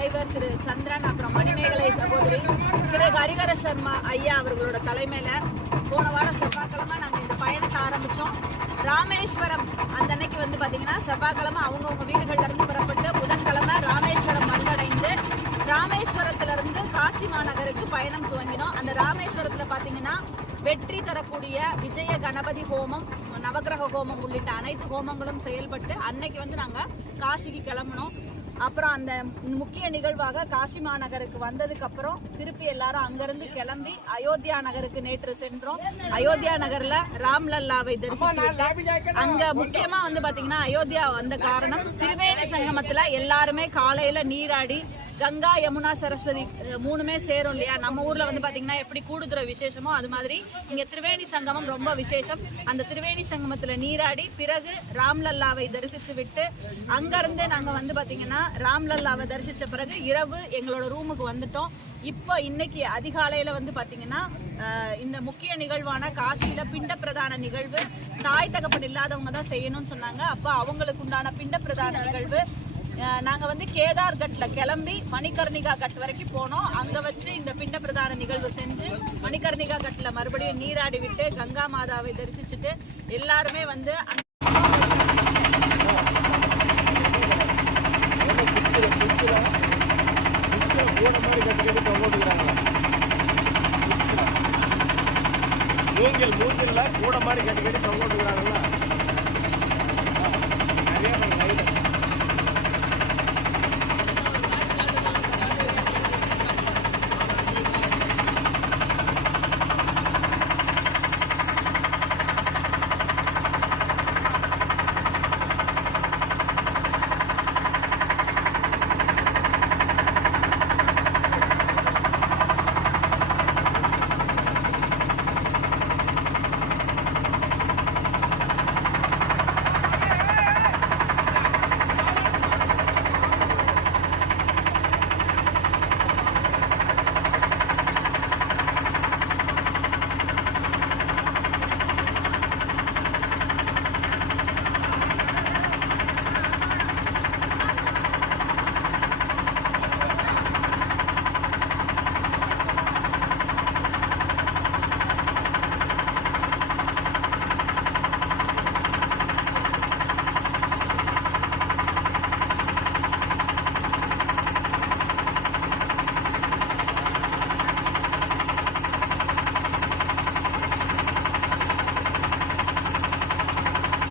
தலைவர் திரு சந்திரன், அப்புறம் மணிமேகலை சகோதரி திரு ஹரிஹர சர்மா ஐயா அவர்களோட தலைமையில போன வாரம் செவ்வாய்க்கிழமை நாங்கள் இந்த பயணத்தை ஆரம்பிச்சோம். ராமேஸ்வரம் அந்த அன்னைக்கு வந்து பாத்தீங்கன்னா செவ்வாய்க்கிழமை அவங்கவுங்க வீடுகள்ல இருந்து புறப்பட்டு புதன்கிழமை ராமேஸ்வரம் வந்தடைந்து ராமேஸ்வரத்திலிருந்து காசி மாநகருக்கு பயணம் துவங்கினோம். அந்த ராமேஸ்வரத்துல பாத்தீங்கன்னா வெற்றி தரக்கூடிய விஜய கணபதி ஹோமம், நவகிரக ஹோமம் உள்ளிட்ட அனைத்து ஹோமங்களும் செயல்பட்டு அன்னைக்கு வந்து நாங்க காசிக்கு கிளம்பினோம். அப்புறம் அந்த முக்கிய நிகழ்வாக காசி மாநகருக்கு வந்ததுக்கு அப்புறம் திருப்பி எல்லாரும் அங்கிருந்து கிளம்பி அயோத்தியா நகருக்கு நேற்று சென்றோம். அயோத்தியா நகர்ல ராம்லல்லாவை தரிசிச்சு அங்க முக்கியமா வந்து பாத்தீங்கன்னா அயோத்தியா வந்த காரணம் திரிவேணி சங்கமத்துல எல்லாருமே காலையில நீராடி கங்கா யமுனா சரஸ்வதி மூணுமே சேரும் இல்லையா. நம்ம ஊர்ல வந்து பாத்தீங்கன்னா எப்படி கூடுதுறை விசேஷமோ அது மாதிரி இங்க திரிவேணி சங்கமம் ரொம்ப விசேஷம். அந்த திரிவேணி சங்கமத்துல நீராடி பிறகு ராம்லல்லாவை தரிசித்து விட்டு அங்கிருந்து நாங்க வந்து பாத்தீங்கன்னா ராம்லல்லாவை தரிசிச்ச பிறகு இரவு எங்களோட ரூமுக்கு வந்துட்டோம். இப்போ இன்னைக்கு அதிகாலையில வந்து பாத்தீங்கன்னா இந்த முக்கிய நிகழ்வான காசியில பிண்ட பிரதான நிகழ்வு தாய் தகப்பன் இல்லாதவங்க தான் செய்யணும்னு சொன்னாங்க. அப்ப அவங்களுக்கு உண்டான பிண்ட பிரதான நிகழ்வு நாங்க வந்து கேதார் கட்ல கிளம்பி மணிகர்ணிகா கட் வரைக்கும் போனோம். அங்க வச்சு இந்த பிண்ட பிரதான நிகழ்வு செஞ்சு மணிகர்ணிகா கட்ல மறுபடியும் நீராடி விட்டு கங்கா மாதாவை தரிசிச்சுட்டு எல்லாருமே வந்து மூங்கில் கூட மாதிரி கட்டி தொங்க விட்டுக்கிறாங்களா.